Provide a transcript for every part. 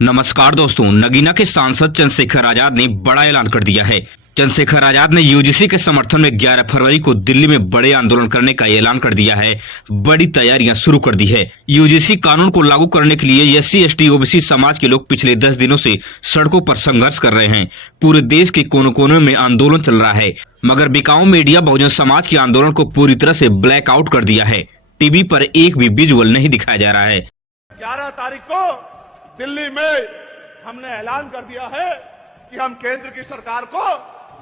नमस्कार दोस्तों, नगीना के सांसद चंद्रशेखर आजाद ने बड़ा ऐलान कर दिया है। चंद्रशेखर आजाद ने यूजीसी के समर्थन में 11 फरवरी को दिल्ली में बड़े आंदोलन करने का ऐलान कर दिया है। बड़ी तैयारियां शुरू कर दी है। यूजीसी कानून को लागू करने के लिए एससी, एसटी, ओबीसी समाज के लोग पिछले 10 दिनों से सड़कों पर संघर्ष कर रहे हैं। पूरे देश के कोने कोने में आंदोलन चल रहा है, मगर बिकाऊ मीडिया बहुजन समाज के आंदोलन को पूरी तरह से ब्लैकआउट कर दिया है। टीवी पर एक भी विजुअल नहीं दिखाया जा रहा है। 11 तारीख को दिल्ली में हमने ऐलान कर दिया है कि हम केंद्र की सरकार को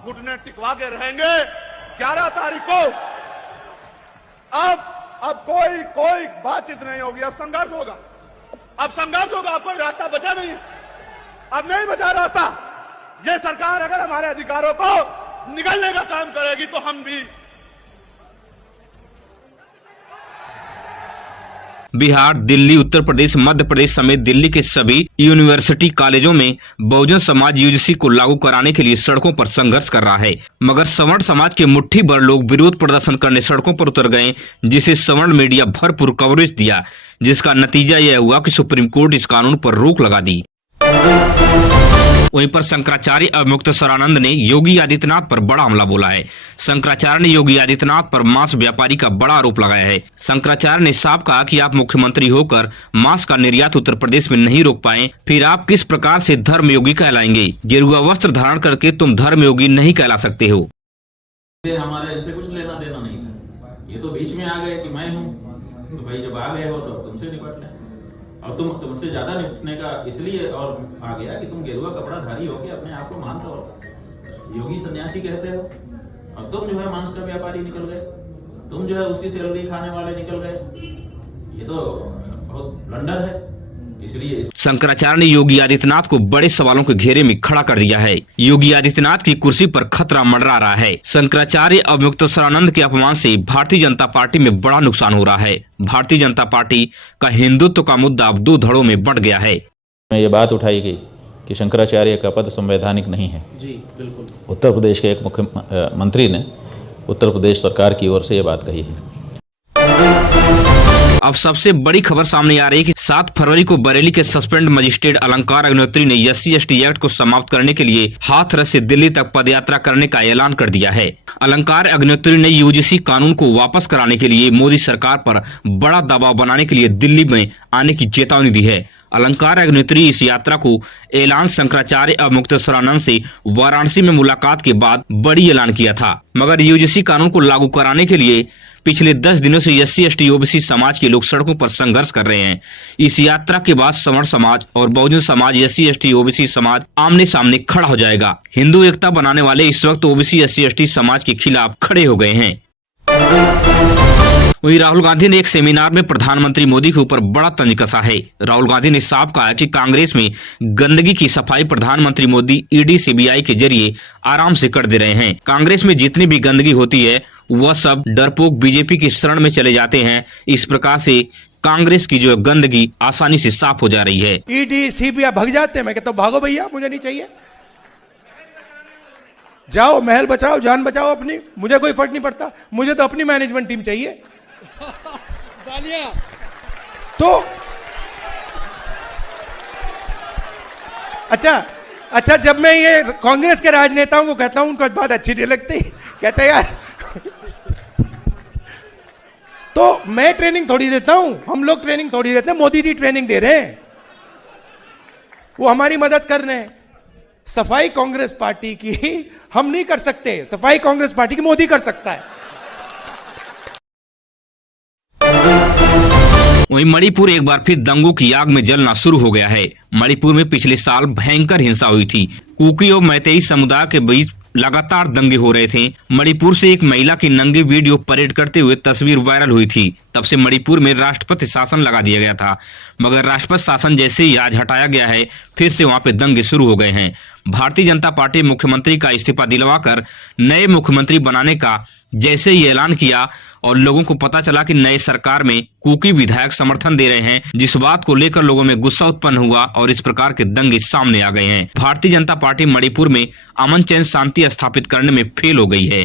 घुटने टिकवा के रहेंगे। 11 तारीख को अब कोई बातचीत नहीं होगी, अब संघर्ष होगा। अब कोई रास्ता बचा नहीं, अब नहीं बचा रास्ता। ये सरकार अगर हमारे अधिकारों को निगलने का काम करेगी तो हम भी। बिहार, दिल्ली, उत्तर प्रदेश, मध्य प्रदेश समेत दिल्ली के सभी यूनिवर्सिटी कॉलेजों में बहुजन समाज यूजीसी को लागू कराने के लिए सड़कों पर संघर्ष कर रहा है, मगर सवर्ण समाज के मुट्ठी भर लोग विरोध प्रदर्शन करने सड़कों पर उतर गए, जिसे सवर्ण मीडिया भरपूर कवरेज दिया, जिसका नतीजा यह हुआ कि सुप्रीम कोर्ट इस कानून पर रोक लगा दी। वहीं पर शंकराचार्य अवमुक्तेश्वरानंद ने योगी आदित्यनाथ पर बड़ा हमला बोला है। शंकराचार्य ने योगी आदित्यनाथ पर मांस व्यापारी का बड़ा आरोप लगाया है। शंकराचार्य ने साफ कहा कि आप मुख्यमंत्री होकर मांस का निर्यात उत्तर प्रदेश में नहीं रोक पाए, फिर आप किस प्रकार से धर्म योगी कहलाएंगे? गेरुआ वस्त्र धारण करके तुम धर्म योगी नहीं कहला सकते हो। हमारे इनसे कुछ लेना देना नहीं था, ये तो बीच में आ गए कि मैं हूँ, तो भाई जब आ गए हो तो तुमसे निपट लें। अब तुमसे ज्यादा निपटने का इसलिए और आ गया कि तुम गेरुआ कपड़ा धारी होके अपने आप को मानते हो, योगी सन्यासी कहते हो। अब तुम जो है मांस का व्यापारी निकल गए, तुम जो है उसकी सैलरी खाने वाले निकल गए। ये तो बहुत ब्लंडर है। इसलिए शंकराचार्य ने योगी आदित्यनाथ को बड़े सवालों के घेरे में खड़ा कर दिया है। योगी आदित्यनाथ की कुर्सी पर खतरा मंडरा रहा है। शंकराचार्य अवमुक्तेश्वरानंद के अपमान से भारतीय जनता पार्टी में बड़ा नुकसान हो रहा है। भारतीय जनता पार्टी का हिंदुत्व का मुद्दा अब 2 धड़ों में बंट गया है। ये बात उठाई गई कि शंकराचार्य का पद संवैधानिक नहीं है। जी बिल्कुल। उत्तर प्रदेश के एक मुख्यमंत्री ने उत्तर प्रदेश सरकार की ओर से ये बात कही है। अब सबसे बड़ी खबर सामने आ रही है कि 7 फरवरी को बरेली के सस्पेंड मजिस्ट्रेट अलंकार अग्निहोत्री ने एससी एसटी एक्ट को समाप्त करने के लिए हाथरस से दिल्ली तक पदयात्रा करने का ऐलान कर दिया है। अलंकार अग्निहोत्री ने यूजीसी कानून को वापस कराने के लिए मोदी सरकार पर बड़ा दबाव बनाने के लिए दिल्ली में आने की चेतावनी दी है। अलंकार अग्निहोत्री इस यात्रा को ऐलान शंकराचार्य अवमुक्तेश्वरानंद से वाराणसी में मुलाकात के बाद बड़ी ऐलान किया था, मगर यूजीसी कानून को लागू कराने के लिए पिछले 10 दिनों से एससी, एसटी, ओबीसी समाज के लोग सड़कों पर संघर्ष कर रहे हैं। इस यात्रा के बाद सवर्ण समाज और Bahujan Samaj, SC, ST, OBC समाज आमने सामने खड़ा हो जाएगा। हिंदू एकता बनाने वाले इस वक्त ओबीसी, एससी, एसटी समाज के खिलाफ खड़े हो गए हैं। वहीं राहुल गांधी ने एक सेमिनार में प्रधानमंत्री मोदी के ऊपर बड़ा तंज कसा है। राहुल गांधी ने साफ कहा कि कांग्रेस में गंदगी की सफाई प्रधानमंत्री मोदी ईडी, सीबीआई के जरिए आराम से कर दे रहे हैं। कांग्रेस में जितनी भी गंदगी होती है वह सब डरपोक बीजेपी की शरण में चले जाते हैं। इस प्रकार से कांग्रेस की जो गंदगी आसानी से साफ हो जा रही है। ईडी, सीबीआई भाग जाते हैं। मैं कहता हूं भागो भैया, मुझे नहीं चाहिए। जाओ, महल बचाओ, जान बचाओ अपनी, मुझे कोई फर्क नहीं पड़ता। मुझे तो अपनी मैनेजमेंट टीम चाहिए। तो अच्छा, जब मैं ये कांग्रेस के राजनेताओं को कहता हूं, उनको बात अच्छी नहीं लगती, कहते यार तो मैं ट्रेनिंग थोड़ी देता हूं, हम लोग ट्रेनिंग थोड़ी देते हैं, मोदी जी ट्रेनिंग दे रहे हैं, वो हमारी मदद कर रहे हैं। सफाई कांग्रेस पार्टी की हम नहीं कर सकते, सफाई कांग्रेस पार्टी की मोदी कर सकता है। वहीं मणिपुर एक बार फिर दंगों की आग में जलना शुरू हो गया है। मणिपुर में पिछले साल भयंकर हिंसा हुई थी। कुकी और मैतेई समुदाय के बीच लगातार दंगे हो रहे थे। मणिपुर से एक महिला की नंगी वीडियो परेड करते हुए तस्वीर वायरल हुई थी। तब से मणिपुर में राष्ट्रपति शासन लगा दिया गया था, मगर राष्ट्रपति शासन जैसे ही आज हटाया गया है, फिर से वहां पे दंगे शुरू हो गए हैं। भारतीय जनता पार्टी मुख्यमंत्री का इस्तीफा दिलवाकर नए मुख्यमंत्री बनाने का जैसे ही ऐलान किया और लोगों को पता चला कि नए सरकार में कुकी विधायक समर्थन दे रहे हैं, जिस बात को लेकर लोगों में गुस्सा उत्पन्न हुआ और इस प्रकार के दंगे सामने आ गए हैं। भारतीय जनता पार्टी मणिपुर में अमन चैन शांति स्थापित करने में फेल हो गई है।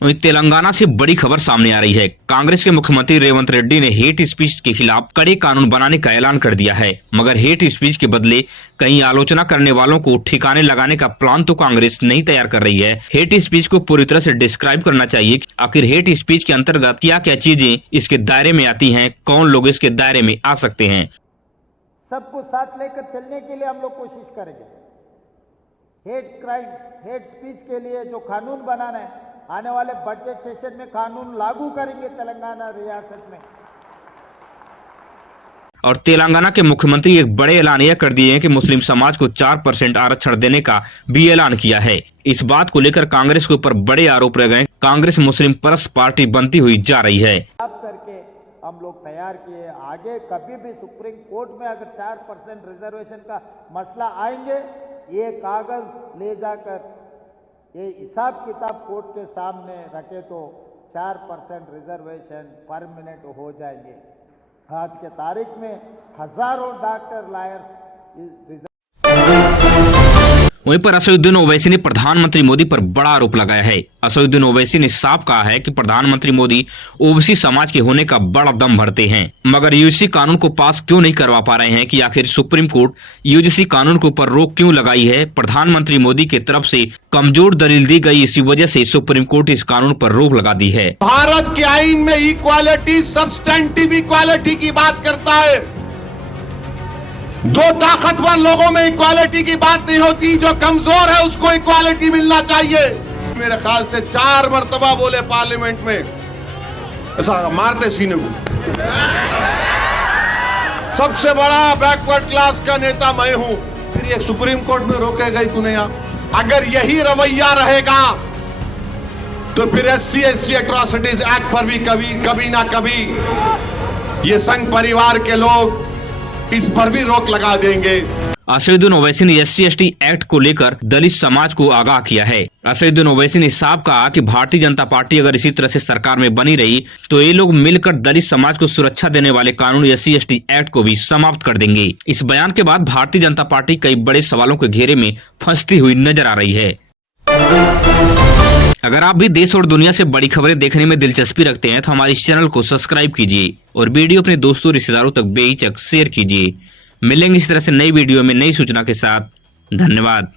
वहीं तेलंगाना से बड़ी खबर सामने आ रही है। कांग्रेस के मुख्यमंत्री रेवंत रेड्डी ने हेट स्पीच के खिलाफ कड़े कानून बनाने का ऐलान कर दिया है, मगर हेट स्पीच के बदले कहीं आलोचना करने वालों को ठिकाने लगाने का प्लान तो कांग्रेस नहीं तैयार कर रही है। हेट स्पीच को पूरी तरह से डिस्क्राइब करना चाहिए। आखिर हेट स्पीच के अंतर्गत क्या क्या चीजें इसके दायरे में आती हैं, कौन लोग इसके दायरे में आ सकते हैं। सबको साथ लेकर चलने के लिए हम लोग कोशिश करेंगे। हेट क्राइम, हेट स्पीच के लिए जो कानून बनाना है, आने वाले बजट सेशन में कानून लागू करेंगे तेलंगाना रियासत में। और तेलंगाना के मुख्यमंत्री एक बड़े ऐलान यह कर दिए हैं कि मुस्लिम समाज को 4% आरक्षण देने का भी ऐलान किया है। इस बात को लेकर कांग्रेस के ऊपर बड़े आरोप लगे। कांग्रेस मुस्लिम परस्त पार्टी बनती हुई जा रही है। करके हम लोग तैयार किए, आगे कभी भी सुप्रीम कोर्ट में अगर 4% रिजर्वेशन का मसला आएंगे, ये कागज ले जाकर ये हिसाब किताब कोर्ट के सामने रखे तो 4% रिजर्वेशन परमानेंट हो जाएंगे। आज के तारीख में हजारों डॉक्टर, लायर्स वहीं पर असदुद्दीन ओवैसी ने प्रधानमंत्री मोदी पर बड़ा आरोप लगाया है। असदुद्दीन ओवैसी ने साफ कहा है कि प्रधानमंत्री मोदी ओबीसी समाज के होने का बड़ा दम भरते हैं, मगर यूजीसी कानून को पास क्यों नहीं करवा पा रहे हैं कि आखिर सुप्रीम कोर्ट यूजीसी कानून के ऊपर रोक क्यों लगाई है। प्रधानमंत्री मोदी की तरफ से कमजोर दलील दी गई, इसी वजह से सुप्रीम कोर्ट इस कानून पर रोक लगा दी है। भारत के आईन में इक्वालिटी, सब्सटेंटिव इक्वालिटी की बात करता है। दो ताकतवर लोगों में इक्वालिटी की बात नहीं होती, जो कमजोर है उसको इक्वालिटी मिलना चाहिए। मेरे ख्याल से 4 मर्तबा बोले पार्लियामेंट में, ऐसा मारते सीने को। सबसे बड़ा बैकवर्ड क्लास का नेता मैं हूं, फिर एक सुप्रीम कोर्ट में रोकेगा ही तूने। अगर यही रवैया रहेगा तो फिर SC/ST एट्रॉसिटीज एक्ट पर भी कभी ना कभी ये संघ परिवार के लोग इस पर भी रोक लगा देंगे। असदुद्दीन ओवैसी ने SC/ST एक्ट को लेकर दलित समाज को आगाह किया है। असदुद्दीन ओवैसी ने साफ कहा कि भारतीय जनता पार्टी अगर इसी तरह से सरकार में बनी रही तो ये लोग मिलकर दलित समाज को सुरक्षा देने वाले कानून SC/ST एक्ट को भी समाप्त कर देंगे। इस बयान के बाद भारतीय जनता पार्टी कई बड़े सवालों के घेरे में फंसती हुई नजर आ रही है। अगर आप भी देश और दुनिया से बड़ी खबरें देखने में दिलचस्पी रखते हैं तो हमारे इस चैनल को सब्सक्राइब कीजिए और वीडियो अपने दोस्तों रिश्तेदारों तक बेहिचक शेयर कीजिए। मिलेंगे इस तरह से नई वीडियो में नई सूचना के साथ। धन्यवाद।